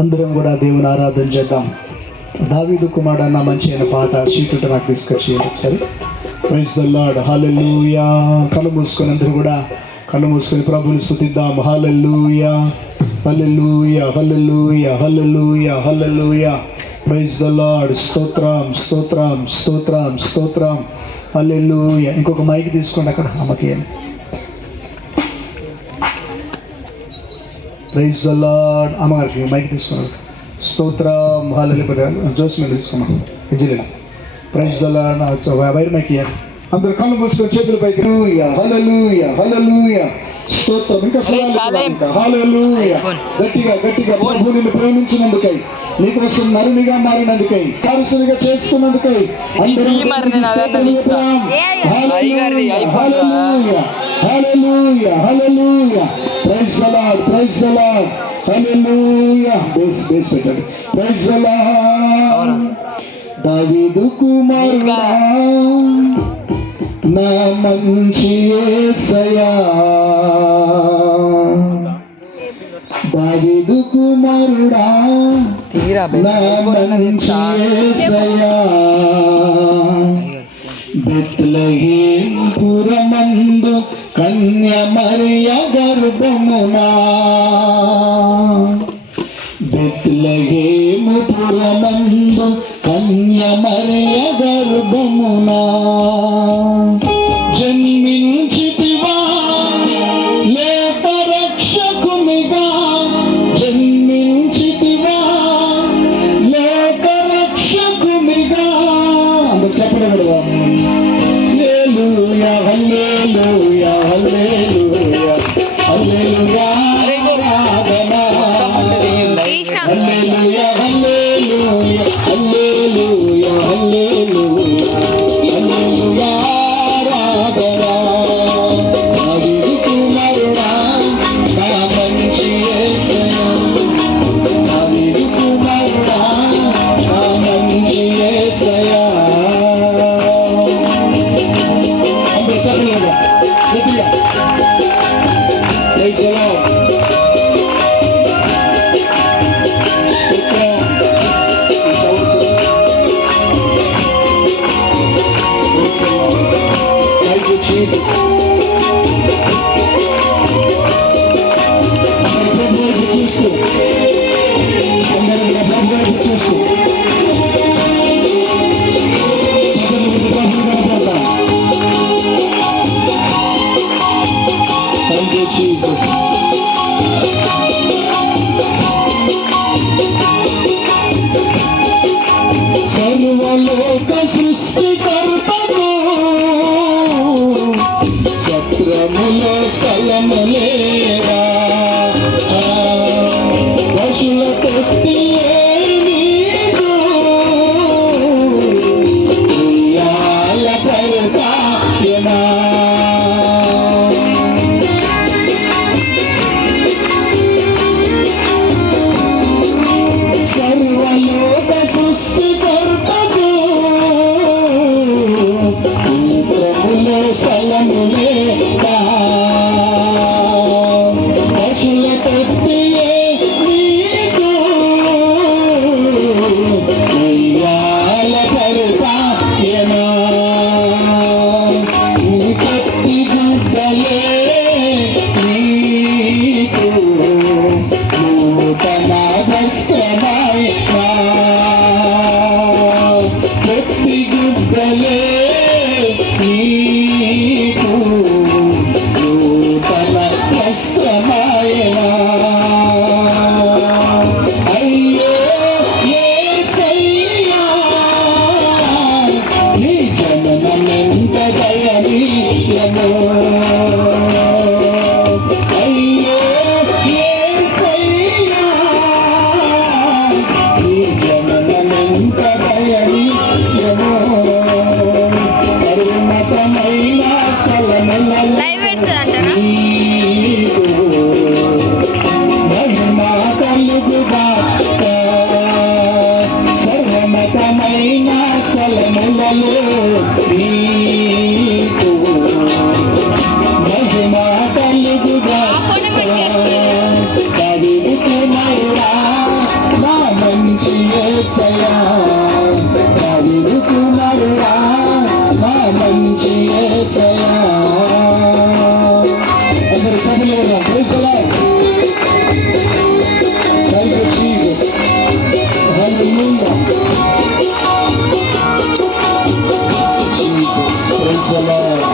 అందరం కూడా దేవుని ఆరాధన చేద్దాం. దావీదు కుమారుడు అన్న మంచి అయిన పాట షీట్ నాకు తీసుకొచ్చి ఒకసారి. Praise the lord. హల్లెలూయా. కళ్ళు మూసుకొని అందరూ కూడా కళ్ళు మూసుకొని ప్రభుని స్తుతిద్దాం. Hallelujah, hallelujah, hallelujah, hallelujah, hallelujah. Praise the lord. స్తోత్రం, స్తోత్రం, స్తోత్రం, స్తోత్రం. హల్లెలూయా. ఇంకొక మైక్ తీసుకోండి అక్కడ అమ్మకి. Praise the lord. అమ్మగారికి మైక్ తీసుకున్నాడు. స్తోత్రం. హల్లెలూయా. జోస్ మీద తీసుకున్నాం విజయలేనా. Praise the lord. Wire mic ఇయ్యండి. అందరు కళ్ళు మూసుకొని చేతులు పైకి. హల్లెలూయా, హల్లెలూయా. స్తోత్రం. ఇంకా హల్లెలూయా. గట్టిగా గట్టిగా. ప్రభు నిన్ను ప్రేమించినందుకై, నీకు వస్తున్న నరునిగా మారినందుకై, వారసునిగా చేసుకున్నందుకై అందరూ hallelujah, hallelujah, hallelujah. Praise the lord, praise the lord. Hallelujah. Bass పెట్టండి. Praise the lord. దావీదు కుమారుడా నా మంచి యేసయ్యా, దావీదు కుమారుడా నా మంచి యేసయ్యా, బెత్లెహేం పురమందు కన్య మరియ గర్భమునా, బెత్లెహేము పురమందు కన్య మరియ గర్భమునా జన్మించితివా లేక రక్షకునిగా, జన్మించితివా లేక రక్షకునిగా. అందుకు చెప్పడగలవా? హల్లెలూయా, హల్లెలూయా, హల్లెలూయా, హల్లెలూయా. ఆరాధన. హల్లెలూయా, హల్లెలూయా, హల్లెలూయా, హల్లెలూయా, హల్లెలూయా. ఆరాధన. దావీదు కుమారుడా నా మంచి యేసయ్యా, దావీదు కుమారుడా నా మంచి యేసయ్యా. అందరూ చదువుగా గట్టిగా. Praise the lord. Jesus. Thank you, Jesus. సర్వలోక సృష్టికర్తకు సత్రములో స్థలము లేరా, పశుల తొట్టియే నీకు ఉయ్యాల పరుపాయనా. సర్వలోక సృష్టికర్తకు సత్రములో స్థలము లేరా, పశుల తొట్టియే నీకు ఉయ్యాల పరుపాయనా. నీ కత్తి గుడ్డలే నీకు నూతన వస్త్రమాయనా, కత్తి గుడ్డలే నీకు నూతన వస్త్రమాయనా. అయ్యో యేసయ్యా, నీ జననమెంత దయనీయమా, యేసయ్యా. అందరూ చదువులో ఉన్నాం. Praise the lord. Thank you Jesus. Hallelujah. Jesus. Praise the lord.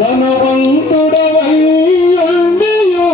ధనవంతుడవై ఉండియో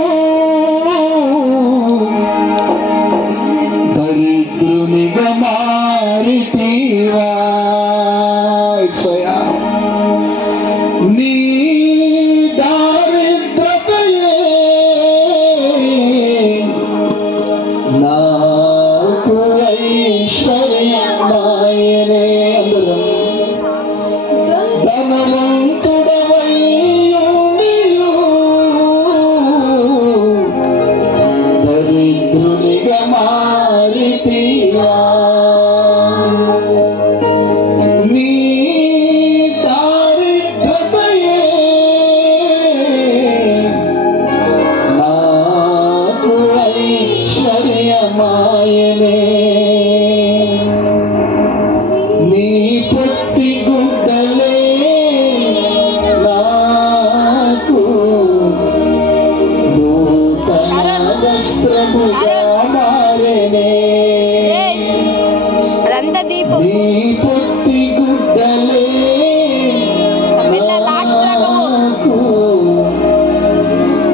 వస్త్రముగా మారెనే అదంతా దీపం నీ పొత్తి గుడ్డలే నాకు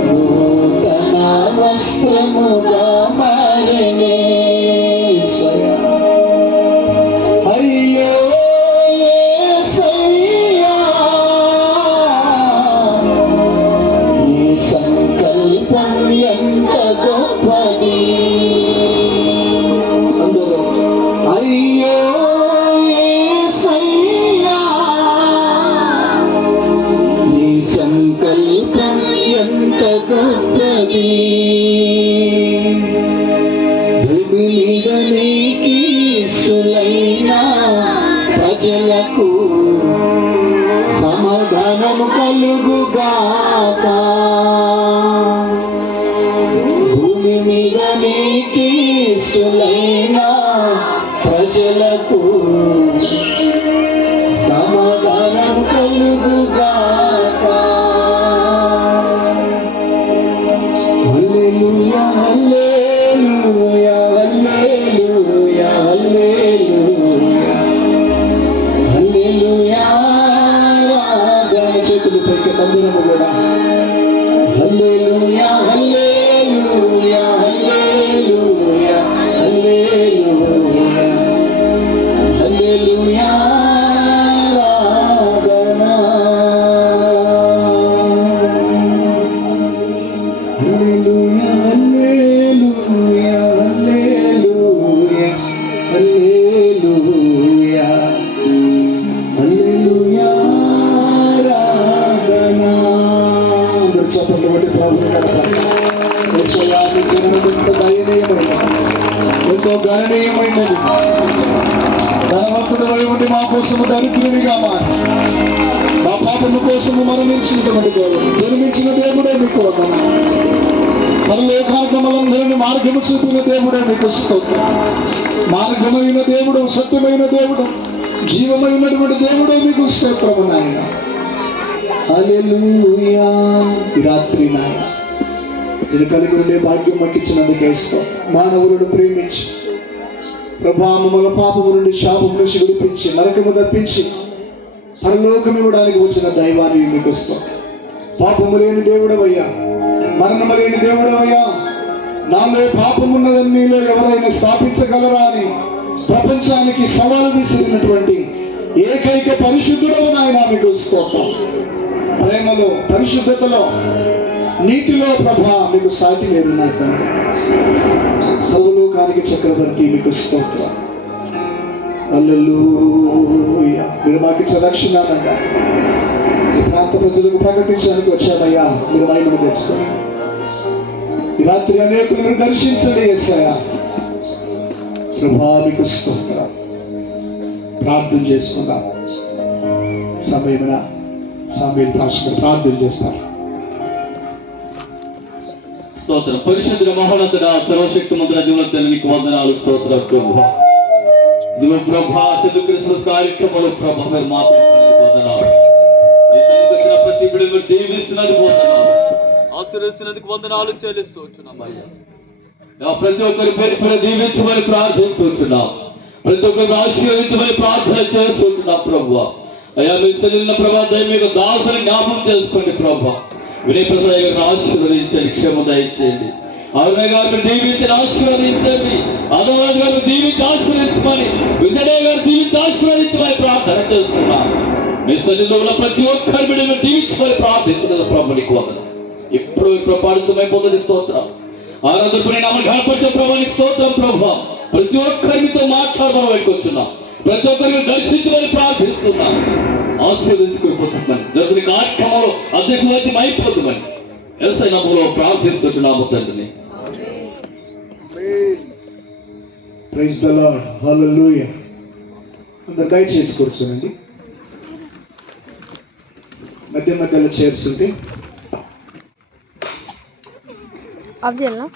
నూతన వస్త్రముగా మారెనే స్వయం అయ్యో యేసయ్యా ఈ సంకల్పం ఎంత గొప్పది అందరూ అయ్యో యేసయ్యా ఈ సంకల్పం ఎంత గొప్పది భూమి మీద నీకీసులైన ప్రజలకు సమాధానము కలుగుగాక భూమి మీద నీకీసులైన ప్రజలకు సమాధానం కలుగుగాక హల్లెలూయా హల్లెలూయా హల్లెలూయా హల్లెలూయా హల్లెలూయా దాని చేతులు పైకి మందిరము కూడా హల్లెలూయా హల్లెలూయా హల్లెలూయా హల్లెలూయా హల్లెలూయా ఆరాధనా హల్లెలూయా హల్లెలూయా హల్లెలూయా హల్లెలూయా హల్లెలూయా ఆరాధనా అందరూ చప్పట్లు కొట్టి యేసయ్యాని జననం ఎంత దయనీయమైనది ఎంతో గణనీయమైనది ధనవంతుడు ఉండి మా కోసము దరిద్రునిగా మారి మా పాపము కోసము మరణించినటువంటి దేవుడు జన్మించిన దేవుడే మీకు వందనాలు పరలోకాగమలందరినీ మార్గము చూపిన దేవుడే మీకు స్తోత్రం మార్గమైన దేవుడు సత్యమైన దేవుడు జీవమైనటువంటి దేవుడే మీకు స్తోత్రము నాయన హల్లెలూయా ఈ రాత్రి నాయన నేను కలిగి ఉండే భాగ్యం పట్టించినందుకే మానవులను ప్రేమించి ప్రభావముల పాపము నుండి శాపము నుంచి విడిపించి నరకము తప్పించి పరలోకం ఇవ్వడానికి వచ్చిన దైవాన్ని మీకు ఇస్తాం పాపము లేని దేవుడవయ్యా మరణము లేని దేవుడవయ్యా నాలో పాపమున్నదని మీలో ఎవరైనా స్థాపించగలరా అని ప్రపంచానికి సవాలు విసిరినటువంటి ఏకైక పరిశుద్ధుడవు నాయన మీకు స్తోత్రం ప్రేమలో పరిశుద్ధతలో నీతిలో ప్రభా మీకు సాటి లేదు నా తండ్రి సర్వలోకానికి చక్రవర్తి మీకు స్తోత్రం హల్లెలూయా మీరు మాకు ఇచ్చిన రక్షణ అంట ఈ ప్రాంత ప్రజలకు ప్రకటించడానికి వచ్చామయ్యా మీరు మహిమను తెచ్చుకొని ఈ రాత్రి అనేకులను దర్శించండి యేసయ్యా ప్రభా మీకు స్తోత్రం ప్రార్థన చేసుకుందాం సమయమున సమయం భాషను ప్రార్థన చేస్తారు స్తోత్రం పరిశుద్ధ మహోన్నతుడ సర్వశక్తిమంతుడ జీవనతల్లి నీకు వందనాలు స్తోత్రం ప్రభువా దివ ప్రభా అసలు క్రిస్మస్ కార్యక్రమంలో ప్రభా మీరు మాట్లాడుతున్నందుకు వందనాలు ఈ సంఘకు వచ్చిన ప్రతి బిడ్డను దీవిస్తున్నందుకు వందనాలు ఆశీర్వదిస్తున్నందుకు వందనాలు చెల్లిస్తున్నాం అయ్యా ప్రతి ఒక్కరి పేరు దీవించమని ప్రార్థిస్తున్నాం ప్రతి ఒక్కరు ఆశీర్వదించమని ప్రార్థన చేస్తున్నాం ప్రభువా అయ్యా మీ తెలియని ప్రభా దైవిక దాసుని జ్ఞాపకం చేసుకోండి ప్రభా వినయ ప్రసాద్ గారిని ఆశీర్వదించండి క్షేమ దయచేయండి అరుణ గారిని దీవించి ఆశీర్వదించండి అదోరాజు గారిని దీవించి ఆశీర్వదించమని విజయ గారు దీవించి ఆశీర్వదించమని ప్రార్థన చేస్తున్నాం మీ సన్నిధిలో ఉన్న ప్రతి ఒక్కరి బిడ్డను దీవించమని ప్రార్థిస్తున్నది ప్రభు నీకు వందనాలు ఎప్పుడు ప్రపాడితమై పొందని స్తోత్రం ఆరాధకుని నామని గణపరిచే ప్రభానికి స్తోత్రం ప్రభు ప్రతి ఒక్కరితో మాట్లాడదాం వెళ్ళుకొచ్చున్నాం ప్రతి ఒక్కరిని దర్శించమని ప్రార్థిస్తున్నాం ఆశీర్వదించుకుని పోతుందని జరుగుతున్న కార్యక్రమంలో అధ్యక్షులు అయిపోతుందని ఎస్ఐ నామంలో ప్రార్థిస్తున్నాము తండ్రిని ప్రైజ్ ద లార్డ్ హల్లెలూయా అందరూ దయచేసి కూర్చోనండి మధ్య మధ్యలో చైర్స్ ఉంటే ఆఫ్ చేయాలా